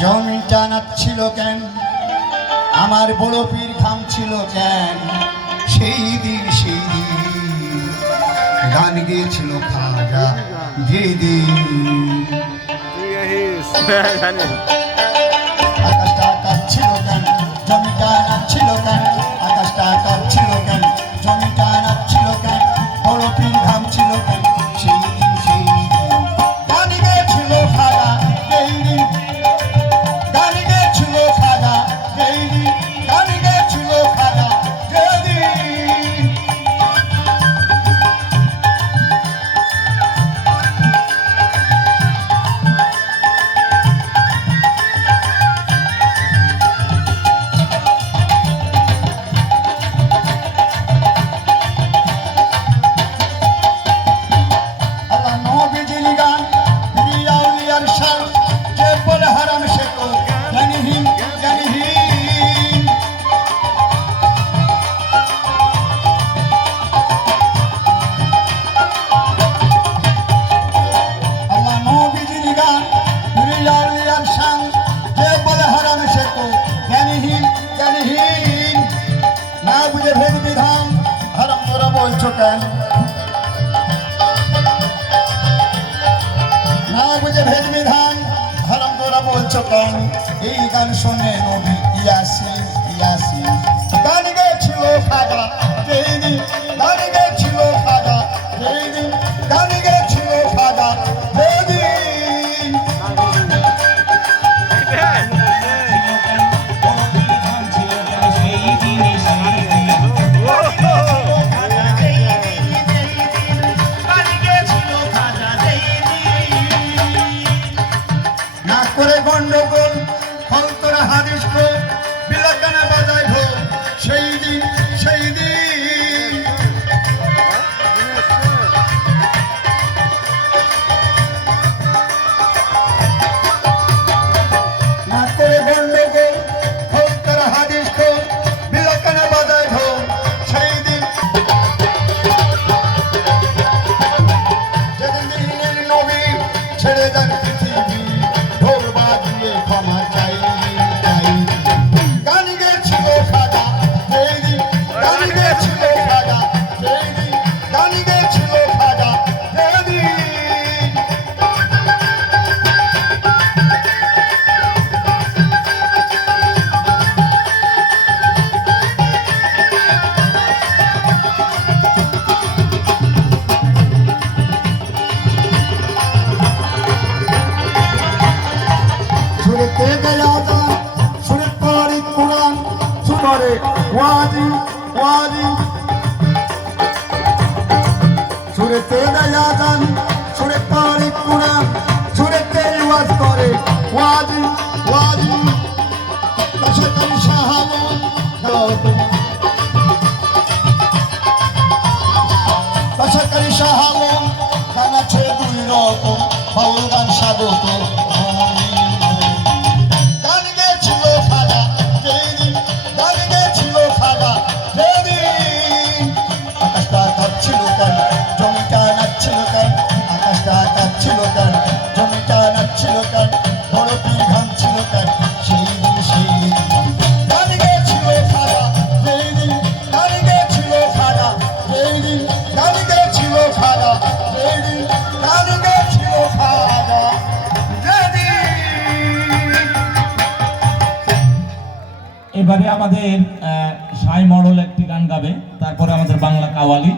জমিটা নাচ্ছিল কেন, আমার বড় পীর ঘামছিল কেন, সেই দিন গান গেয়েছিল খাজা যেদিন। আকাশটা কাঁপছিল কেন, জমিটা নাচ্ছিল কেন, আকাশটা কাঁপছিল কেন, জমিটা নাচ্ছিল কেন, বড় পীর ঘামছিল কেন, সেই দিন গান গেয়েছিল খাজা যেদিন, গান গেয়েছিল খাজা যেদিন, গান গেয়েছিল খাজা যেদিন। না বুঝে ভেদ বিধান হারাম তোরা বলছো কেন, না বুঝে ভেদ বিধান হারাম তোরা বলছো কেন। এই গান শুনে নবী ইয়াসিন ইয়াসিন গান গেয়েছিল খাজা যেদিন, গান গেয়েছিল খাজা যেদিন, গান গেয়েছিল খাজা যেদিন। না করে গন্ডগোল ফল তোরা হাদিস কো বিলাকানা বাজায় ঢোল, সেই দিন সেই দিন। না করে গন্ডগোল ফল তোরা হাদিস কো বিলাকানা বাজায় ঢোল, সেই দিন। যেদিন দিনের নবী ছেড়ে যান পৃথিবী, ঢোল বাজিয়ে ক্ষমা চাই চাই। গান গেয়েছিল খাজা যেদিন, গান গেয়েছিল খাজা যেদিন, গান গেয়েছিল খাজা যেদিন। শুনতে গেয়া যান শুনে পড়ি কোরআন, শুনে ওয়াজি ওয়াজি। শুনতে গেয়া যান শুনে পড়ি কোরআন, শুনতে ওয়াজ করে ওয়াজি ওয়াজি। পাশে করি শাহাবুন পাশে করি শাহাবুন, গান আছে দুই রকম, বাউল গান স্বাগত। জমিটা নাচ্ছিল কেন, আকাশটা কাঁপছিল কেন, জমিটা নাচ্ছিল কেন, বড় পীর ঘামছিল কেন, সেই দিন গান গেয়েছিল খাজা যেদিন, গান গেয়েছিল খাজা যেদিন, গান গেয়েছিল খাজা যেদিন, গান গেয়েছিল খাজা যেদিন। এবারে আমাদের সাই মডেল একটি গান গাবে, তারপরে আমাদের বাংলা কাওয়ালি।